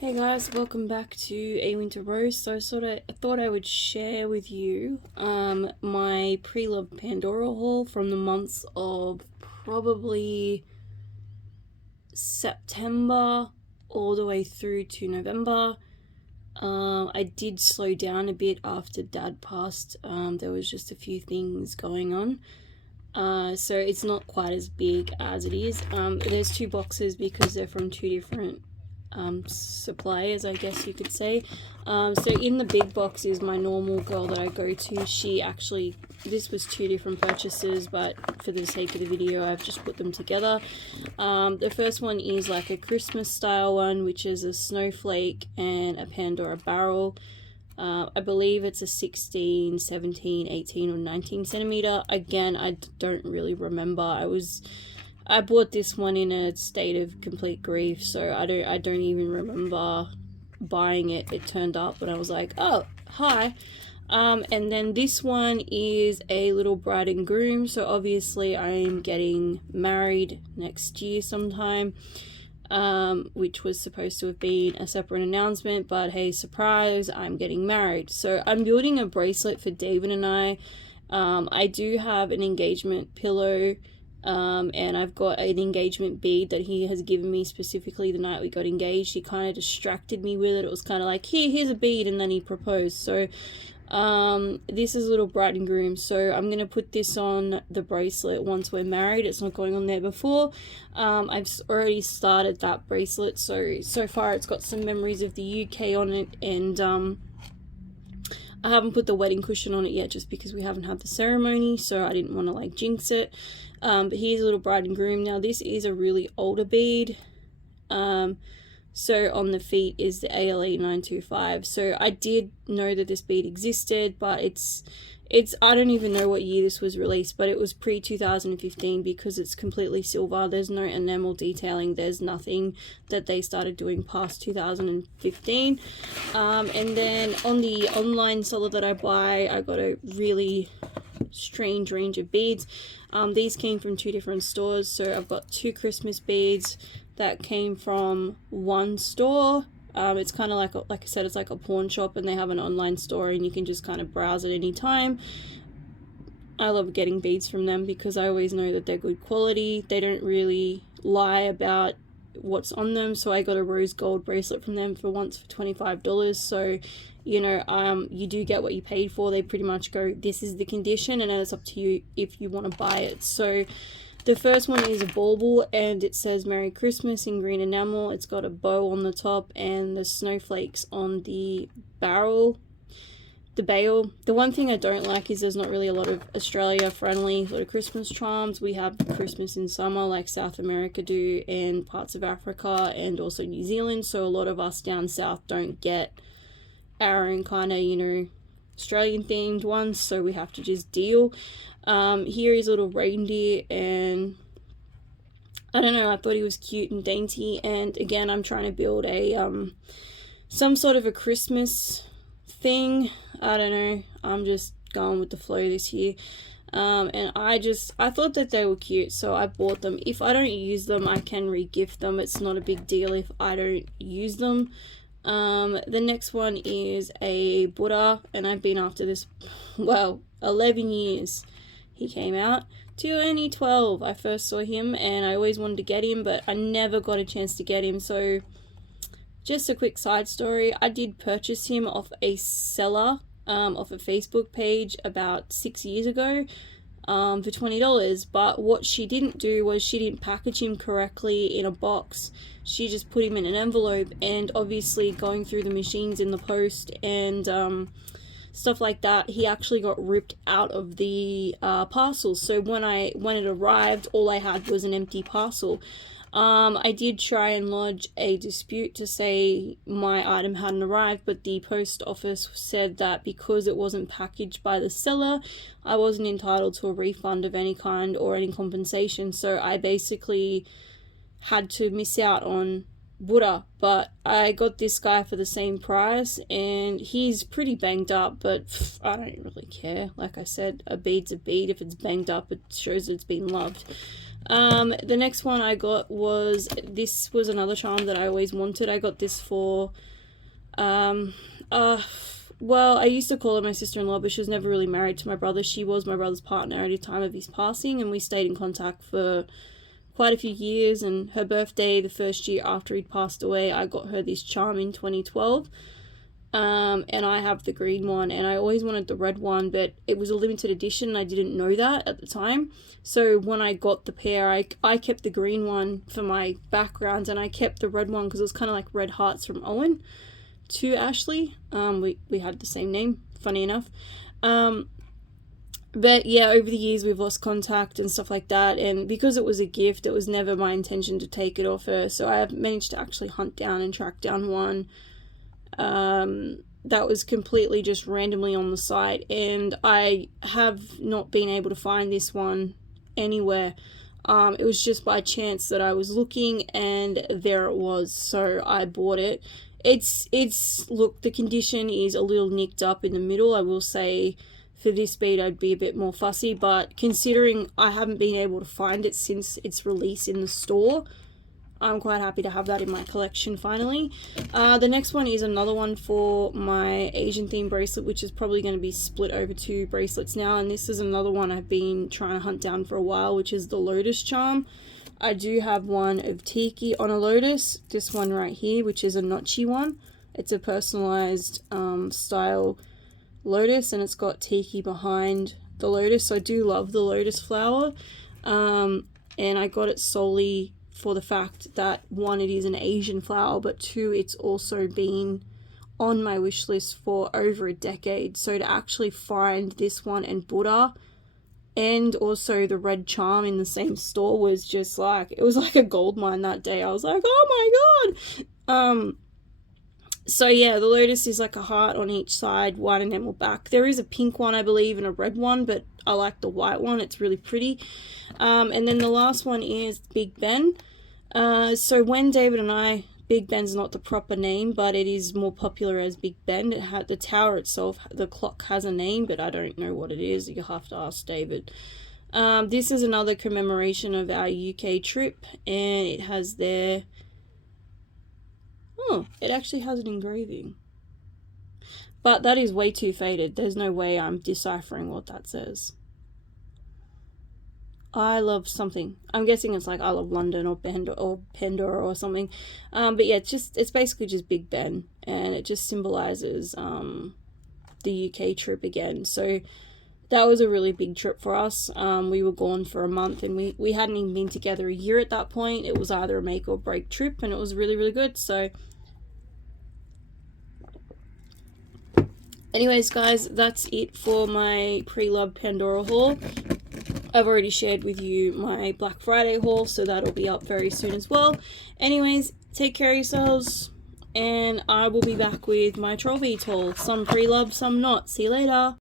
Hey guys, welcome back to A Winter Rose. So I thought I would share with you my Preloved Pandora haul from the months of probably September all the way through to November. I did slow down a bit after Dad passed. There was just a few things going on. So it's not quite as big as it is. There's two boxes because they're from two different suppliers, I guess you could say. So in the big box is my normal girl that I go to. She actually, this was two different purchases, but for the sake of the video I've just put them together. The first one is like a Christmas style one, which is a snowflake and a Pandora barrel. I believe it's a 16, 17, 18 or 19 centimeter. Again, I don't really remember. I bought this one in a state of complete grief, so I don't even remember buying it. It turned up and I was like, oh, hi. And then this one is a little bride and groom. So obviously I'm getting married next year sometime, which was supposed to have been a separate announcement, but hey, surprise, I'm getting married. So I'm building a bracelet for David and I. I do have an engagement pillow. And I've got an engagement bead that he has given me specifically the night we got engaged. He kind of distracted me with it. It was kind of like, here's a bead, and then he proposed. So this is a little bride and groom. So I'm going to put this on the bracelet once we're married. It's not going on there before. I've already started that bracelet. So far it's got some memories of the UK on it, and I haven't put the wedding cushion on it yet just because we haven't had the ceremony, so I didn't want to like jinx it. But here's a little bride and groom. Now this is a really older bead. So on the feet is the ALE 925. So I did know that this bead existed, but it's I don't even know what year this was released, but it was pre-2015 because it's completely silver. There's no enamel detailing. There's nothing that they started doing past 2015. And then on the online seller that I buy, I got a really strange range of beads. These came from two different stores. So I've got two Christmas beads that came from one store. It's kind of like I said, it's like a pawn shop, and they have an online store and you can just kind of browse at any time. I love getting beads from them because I always know that they're good quality. They don't really lie about what's on them. So I got a rose gold bracelet from them for $25. So, you know, you do get what you paid for. They pretty much go, this is the condition, and then it's up to you if you want to buy it. So the first one is a bauble, and it says Merry Christmas in green enamel. It's got a bow on the top and the snowflakes on the barrel, the bail. The one thing I don't like is there's not really a lot of Australia friendly sort of Christmas charms. We have Christmas in summer like South America do, and parts of Africa, and also New Zealand. So a lot of us down south don't get our own kind of, you know, Australian themed ones, so we have to just deal. Here is a little reindeer, and I don't know, I thought he was cute and dainty. And again, I'm trying to build a some sort of a Christmas thing. I don't know, I'm just going with the flow this year. And I thought that they were cute, so I bought them. If I don't use them, I can re-gift them. It's not a big deal if I don't use them. The next one is a Buddha, and I've been after this, well, 11 years. He came out to only 12. I first saw him and I always wanted to get him, but I never got a chance to get him. So just a quick side story, I did purchase him off a seller, off a Facebook page about 6 years ago, for $20. But what she didn't do was she didn't package him correctly in a box. She just put him in an envelope, and obviously going through the machines in the post and stuff like that, he actually got ripped out of the parcel. So when it arrived, all I had was an empty parcel. I did try and lodge a dispute to say my item hadn't arrived, but the post office said that because it wasn't packaged by the seller, I wasn't entitled to a refund of any kind or any compensation. So I basically had to miss out on Buddha, but I got this guy for the same price, and he's pretty banged up, but I don't really care. Like I said, a bead's a bead. If it's banged up, it shows that it's been loved. The next one I got was, this was another charm that I always wanted. I got this for, well, I used to call her my sister-in-law, but she was never really married to my brother. She was my brother's partner at the time of his passing, and we stayed in contact for quite a few years. And her birthday, the first year after he'd passed away, I got her this charm in 2012. And I have the green one, and I always wanted the red one, but it was a limited edition and I didn't know that at the time. So when I got the pair, I kept the green one for my background, and I kept the red one because it was kind of like red hearts from Owen to Ashley. We had the same name, funny enough. But yeah, over the years we've lost contact and stuff like that, and because it was a gift, it was never my intention to take it off her. So I have managed to actually hunt down and track down one that was completely just randomly on the site, and I have not been able to find this one anywhere. It was just by chance that I was looking and there it was, so I bought it. It's look, the condition is a little nicked up in the middle. I will say for this bead I'd be a bit more fussy, but considering I haven't been able to find it since its release in the store, I'm quite happy to have that in my collection finally. The next one is another one for my Asian themed bracelet, which is probably going to be split over 2 bracelets now, and this is another one I've been trying to hunt down for a while, which is the lotus charm. I do have one of Tiki on a lotus, this one right here, which is a notchy one. It's a personalized style lotus, and it's got Tiki behind the lotus, so I do love the lotus flower. And I got it solely for the fact that 1, it is an Asian flower, but 2, it's also been on my wish list for over a decade. So to actually find this one and Buddha and also the red charm in the same store was just like, it was like a gold mine that day. I was like, oh my god. So yeah, the lotus is like a heart on each side, white enamel back. There is a pink one, I believe, and a red one, but I like the white one. It's really pretty. And then the last one is Big Ben. So when David and I, Big Ben's not the proper name, but it is more popular as Big Ben. It had the tower itself, the clock has a name, but I don't know what it is. You have to ask David. This is another commemoration of our UK trip, and it has their... Oh, it actually has an engraving. But that is way too faded. There's no way I'm deciphering what that says. I love something. I'm guessing it's like I love London or Pandora or something. But yeah, it's basically just Big Ben, and it just symbolizes the UK trip again. So that was a really big trip for us. We were gone for a month, and we hadn't even been together a year at that point. It was either a make or break trip, and it was really, really good. So anyways, guys, that's it for my Preloved Pandora haul. I've already shared with you my Black Friday haul, so that'll be up very soon as well. Anyways, take care of yourselves, and I will be back with my troll beads haul. Some pre-loved, some not. See you later.